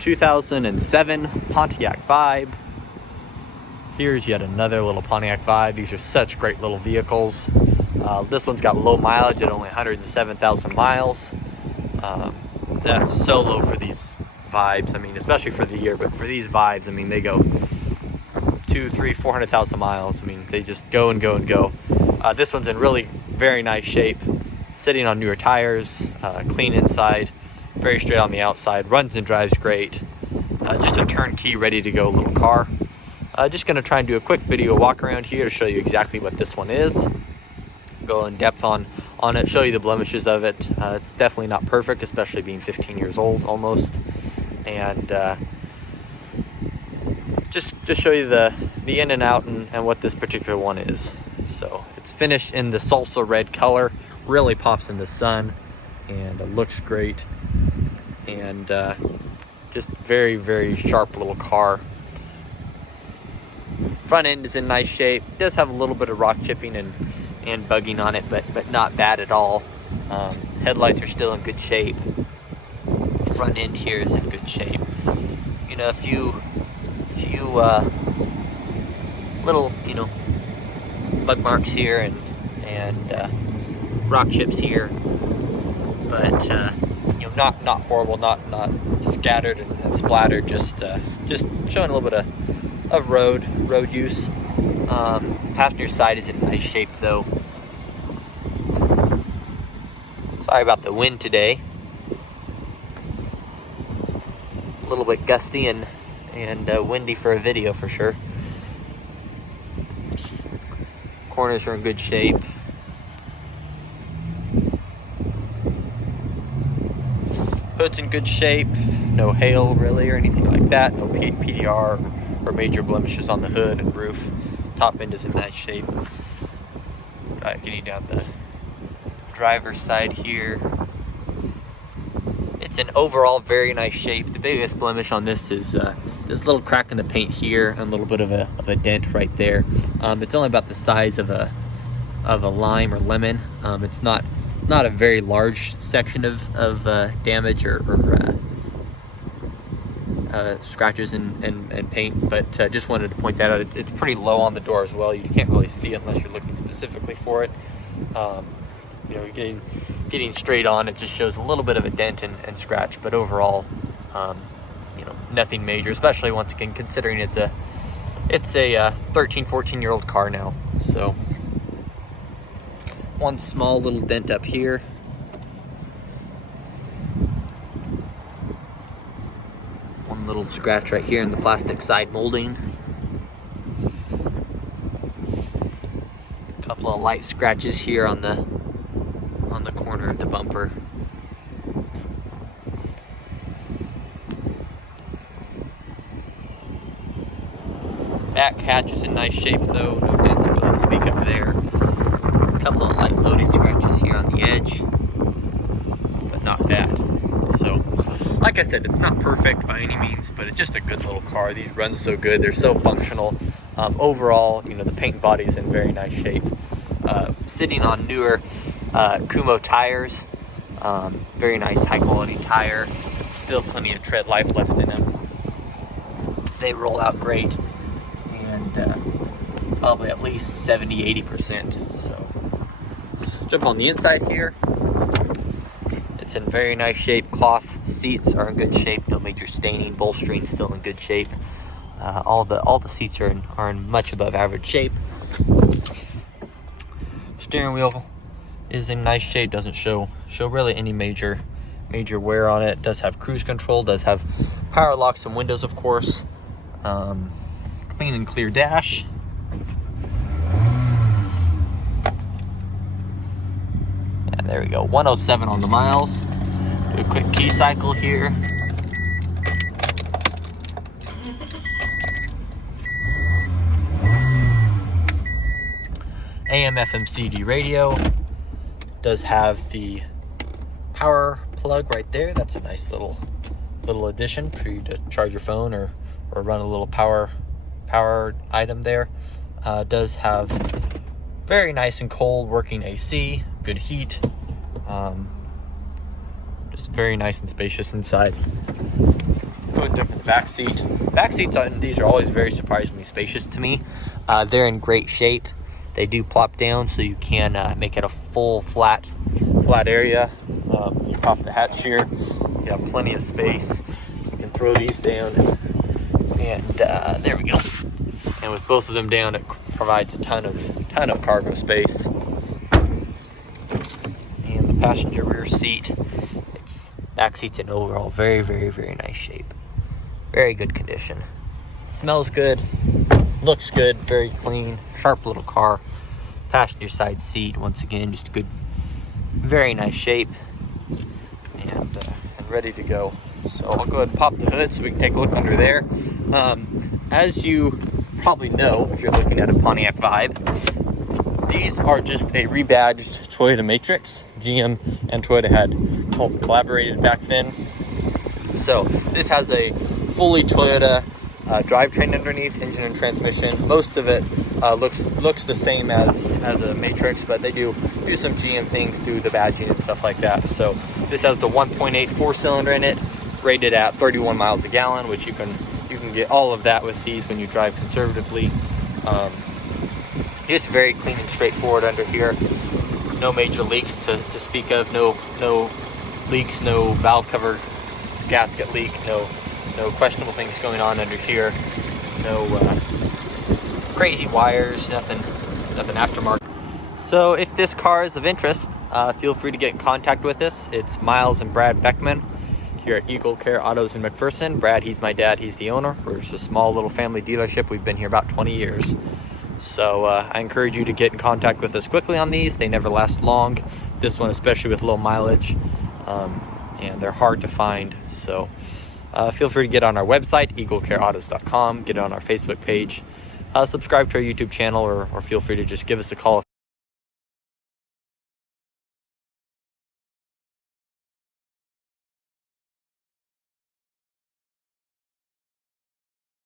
2007 Pontiac Vibe. Here's yet another little Pontiac Vibe. These are such great little vehicles. This one's got low mileage at only 107,000 miles. That's so low for these Vibes. I mean, especially for the year, but for these Vibes, I mean, they go 200,000, 300,000, 400,000 miles. I mean, they just go and go and go. This one's in really very nice shape, sitting on newer tires, clean inside, very straight on the outside, runs and drives great. Just a turnkey, ready to go little car. Just gonna try and do a quick video walk around here to show you exactly what this one is. Go in depth on it, show you the blemishes of it. It's definitely not perfect, especially being 15 years old almost. And just show you the in and out and what this particular one is. So it's finished in the salsa red color, really pops in the sun, and it looks great. And just very, very sharp little car. Front end is in nice shape. It does have a little bit of rock chipping and bugging on it, but not bad at all. Headlights are still in good shape. Front end here is in good shape. You know, a few little, you know, bug marks here and rock chips here, but you know, not horrible, not scattered and splattered. Just showing a little bit of road use. Passenger side is in nice shape though. Sorry about the wind today. A little bit gusty and windy for a video for sure. Corners are in good shape. Hood's in good shape. No hail really or anything like that. No PDR or major blemishes on the hood and roof. Top end is in nice shape. Getting down the driver's side here. It's in overall very nice shape. The biggest blemish on this is this little crack in the paint here and a little bit of a dent right there. It's only about the size of a lime or lemon. It's not a very large section of damage or scratches and paint, but just wanted to point that out. It's pretty low on the door as well. You can't really see it unless you're looking specifically for it. You know, getting straight on, it just shows a little bit of a dent and scratch, but overall, you know, nothing major, especially once again considering it's a 13, 14-year-old car now. So one small little dent up here. One little scratch right here in the plastic side molding. A couple of light scratches here on the corner of the bumper. Back hatch is in nice shape though, no dents to speak of there. A couple of light loading scratches here on the edge, but not bad. So, like I said, it's not perfect by any means, but it's just a good little car. These run so good, they're so functional. Overall, you know, the paint body is in very nice shape. Sitting on newer Kumo tires, very nice high quality tire. Still plenty of tread life left in them. They roll out great, and probably at least 70-80%. So jump on the inside here. It's in very nice shape. Cloth seats are in good shape. No major staining. Bolstering still in good shape. All the seats are in much above average shape. Steering wheel is in nice shape. Doesn't show really any major wear on it. Does have cruise control. Does have power locks and windows, of course. Clean and clear dash. And there we go. 107 on the miles. Do a quick key cycle here. AM FM CD radio. Does have the power plug right there. That's a nice little addition for you to charge your phone or run a little power item there. Does have very nice and cold working AC, good heat. Just very nice and spacious inside. go and jump in the back seat. Back seats on these are always very surprisingly spacious to me. They're in great shape. They do plop down, so you can make it a full flat area. You pop the hatch here. You have plenty of space. You can throw these down, and there we go. And with both of them down, it provides a ton of cargo space. And the passenger rear seat, back seat's in overall very, very, very nice shape. Very good condition. Smells good, looks good, very clean, sharp little car. Passenger side seat, once again, just good, very nice shape, and ready to go. So I'll go ahead and pop the hood so we can take a look under there. As you probably know, if you're looking at a Pontiac Vibe, these are just a rebadged Toyota Matrix. GM and Toyota had collaborated back then. So this has a fully Toyota drivetrain underneath, engine and transmission. Most of it looks the same as a Matrix, but they do some GM things, do the badging and stuff like that. So this has the 1.8 4-cylinder in it, rated at 31 miles a gallon, which you can get all of that with these when you drive conservatively. It's very clean and straightforward under here. No major leaks to speak of. No leaks, no valve cover gasket leak, no questionable things going on under here. No crazy wires, nothing aftermarket. So if this car is of interest, feel free to get in contact with us. It's Miles and Brad Beckman here at Eagle Care Autos in McPherson. Brad, he's my dad, he's the owner. We're just a small little family dealership. We've been here about 20 years. So I encourage you to get in contact with us quickly on these. They never last long. This one especially with low mileage, and they're hard to find. So feel free to get on our website, eaglecareautos.com, get on our Facebook page, subscribe to our YouTube channel, or feel free to just give us a call